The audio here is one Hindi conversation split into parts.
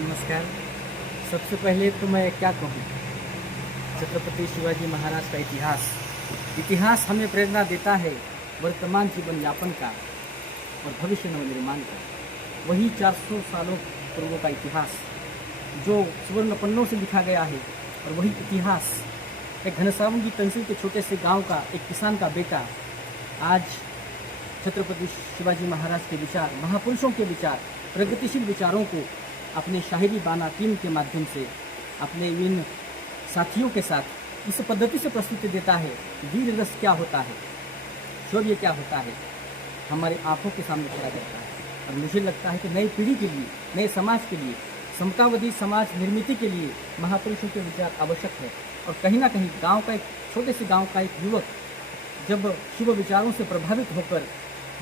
नमस्कार। सबसे पहले तो मैं क्या कहूँ, छत्रपति शिवाजी महाराज का इतिहास हमें प्रेरणा देता है वर्तमान जीवन यापन का और भविष्य नवनिर्माण का। वही 400 सालों पूर्व का इतिहास जो सुवर्ण पन्नों से लिखा गया है, और वही इतिहास एक घनसावन की तहसील के छोटे से गांव का एक किसान का बेटा आज छत्रपति शिवाजी महाराज के विचार, महापुरुषों के विचार, प्रगतिशील विचारों को अपने शाहिरी बाना टीम के माध्यम से अपने इन साथियों के साथ इस पद्धति से प्रस्तुति देता है। वीर रस क्या होता है, शौर्य क्या होता है, हमारे आंखों के सामने खड़ा करता है। और मुझे लगता है कि नई पीढ़ी के लिए, नए समाज के लिए, समतावादी समाज निर्मित के लिए महापुरुषों के विचार आवश्यक है। और कहीं ना कहीं गांव का एक छोटे से गांव का एक युवक जब शिव विचारों से प्रभावित होकर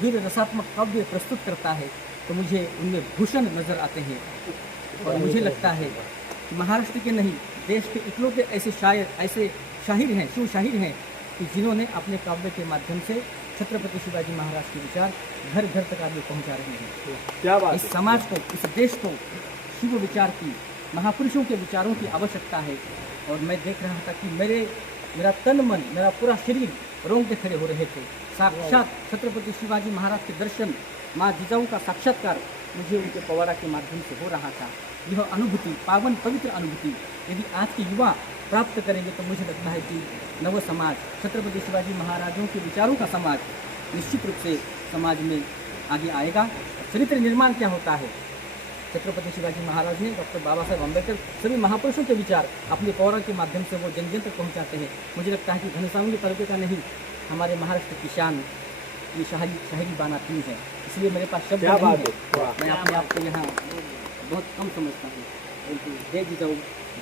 वीर रसात्मक काव्य प्रस्तुत करता है तो मुझे उनमें भूषण नजर आते हैं। और मुझे लगता है कि महाराष्ट्र के नहीं, देश के इकलौते ऐसे शायर, ऐसे शाहिर हैं, शिव शाहिर हैं कि जिन्होंने अपने काव्य के माध्यम से छत्रपति शिवाजी महाराज के विचार घर घर तक आगे पहुंचा रहे हैं। क्या बात इस समाज को, इस देश को शिव विचार की, महापुरुषों के विचारों की आवश्यकता है। और मैं देख रहा था कि मेरा तन मन, मेरा पूरा शरीर रोंगटे खड़े हो रहे थे। साक्षात छत्रपति शिवाजी महाराज के दर्शन, माँ जिजाऊ का साक्षात्कार मुझे उनके पवाड़ा के माध्यम से हो रहा था। यह अनुभूति, पावन पवित्र अनुभूति यदि आज के युवा प्राप्त करेंगे तो मुझे लगता है कि नव समाज, छत्रपति शिवाजी महाराजों के विचारों का समाज निश्चित रूप से समाज में आगे आएगा। चरित्र निर्माण क्या होता है, छत्रपति शिवाजी महाराज ने, डॉक्टर बाबा साहेब अम्बेडकर, सभी महापुरुषों के विचार अपने पौराण के माध्यम से वो जन जन तक पहुँचाते हैं। मुझे लगता है कि घनसावंगी तालुके का नहीं, हमारे महाराष्ट्र की शान ये शाहिरी बाना टीम है। इसलिए मेरे पास शब्द नहीं है, मैं अपने आप को यहाँ बहुत कम समझता हूँ। जय जिजाऊ,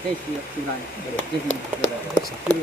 जय श्री शिवराय, जय हिंद।